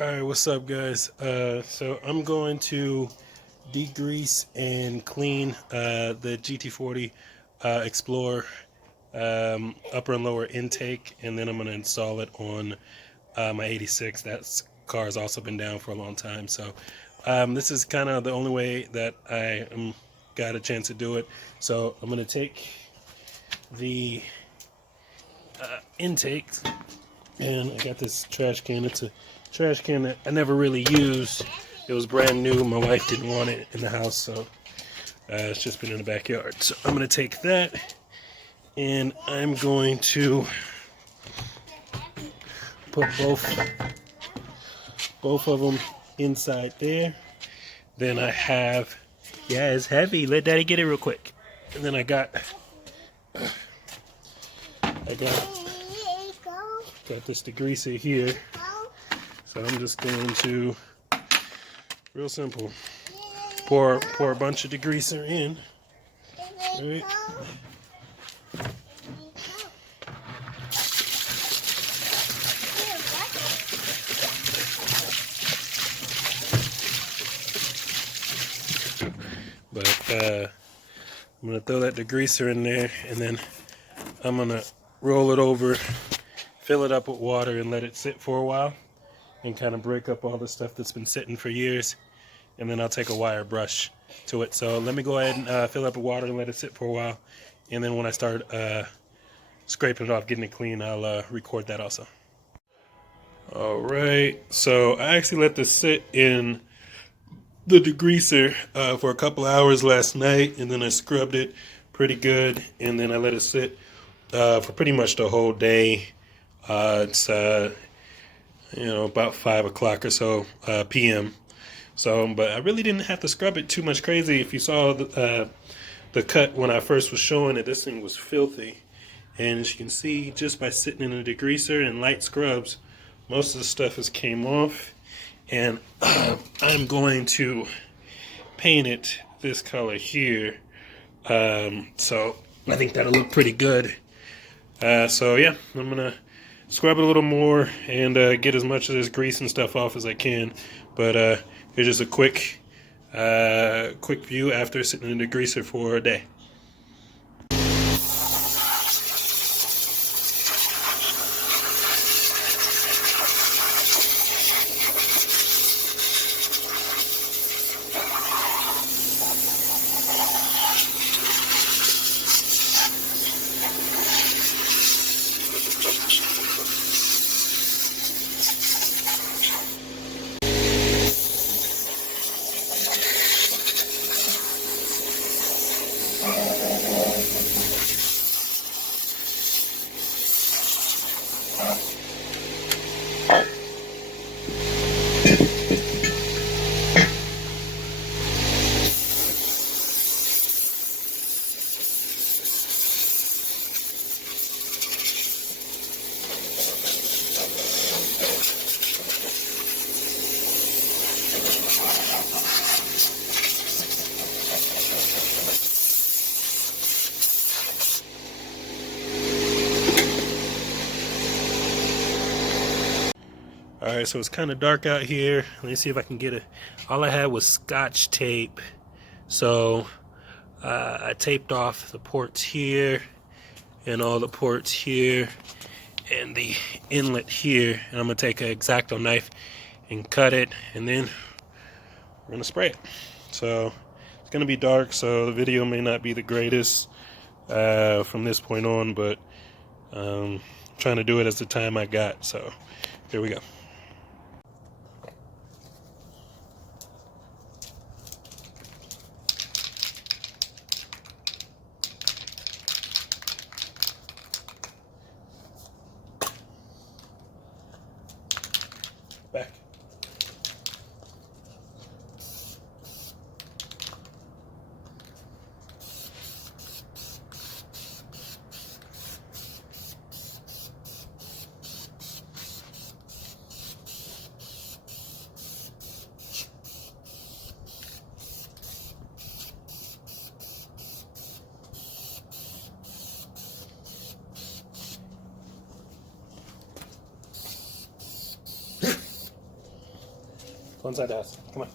Alright, what's up guys? So I'm going to degrease and clean the GT40 Explorer upper and lower intake, and then I'm going to install it on my 86. That car has also been down for a long time, so this is kind of the only way that I got a chance to do it. So I'm going to take the intake, and I got this trash can. It's a trash can that I never really used. It was brand new. My wife didn't want it in the house, so it's just been in the backyard. So I'm going to take that, and I'm going to put both of them inside there. Then I have, yeah, it's heavy. Let Daddy get it real quick. And then I got this degreaser here. So I'm just going to, real simple, pour a bunch of degreaser in. All right. But I'm gonna throw that degreaser in there, and then I'm gonna roll it over, fill it up with water, and let it sit for a while, and kind of break up all the stuff that's been sitting for years. And then I'll take a wire brush to it. So let me go ahead and fill up with water and let it sit for a while. And then when I start scraping it off, getting it clean, I'll record that also. All right, so I actually let this sit in the degreaser for a couple hours last night, and then I scrubbed it pretty good, and then I let it sit for pretty much the whole day. It's about 5 o'clock or so p.m. So, but I really didn't have to scrub it too much crazy. If you saw the cut when I first was showing it, this thing was filthy. And as you can see, just by sitting in a degreaser and light scrubs, most of the stuff has came off. And I'm going to paint it this color here. So I think that'll look pretty good. So yeah, I'm gonna scrub it a little more and get as much of this grease and stuff off as I can. But here's just a quick view after sitting in the degreaser for a day. Alright, so it's kind of dark out here. Let me see if I can get it. All I had was Scotch tape. So I taped off the ports here and all the ports here and the inlet here. And I'm going to take an X-Acto knife and cut it, and then we're going to spray it. So it's going to be dark, so the video may not be the greatest from this point on, but I'm trying to do it as the time I got. So here we go. Back. Go inside the house. Come on.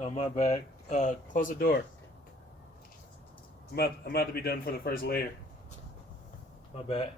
Oh, my bad. Close the door. I'm about to be done for the first layer. My bad.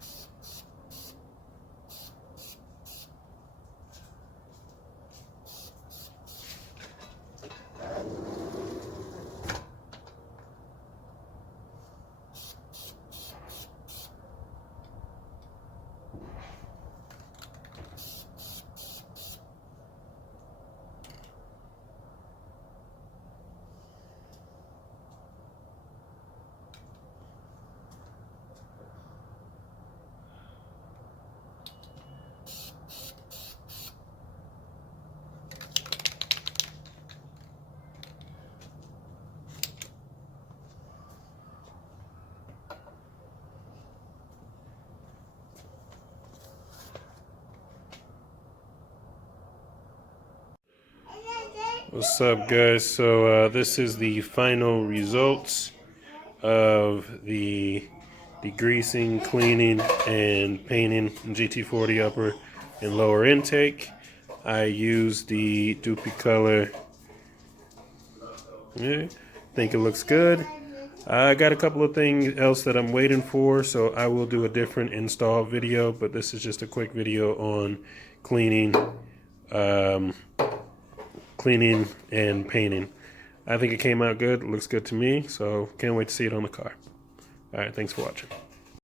What's up, guys? So this is the final results of the degreasing, cleaning, and painting GT40 upper and lower intake. I used the Dupicolor. Yeah, think it looks good. I got a couple of things else that I'm waiting for, so I will do a different install video, but this is just a quick video on cleaning, um, cleaning and painting. I think it came out good. It looks good to me, so can't wait to see it on the car. All right, thanks for watching.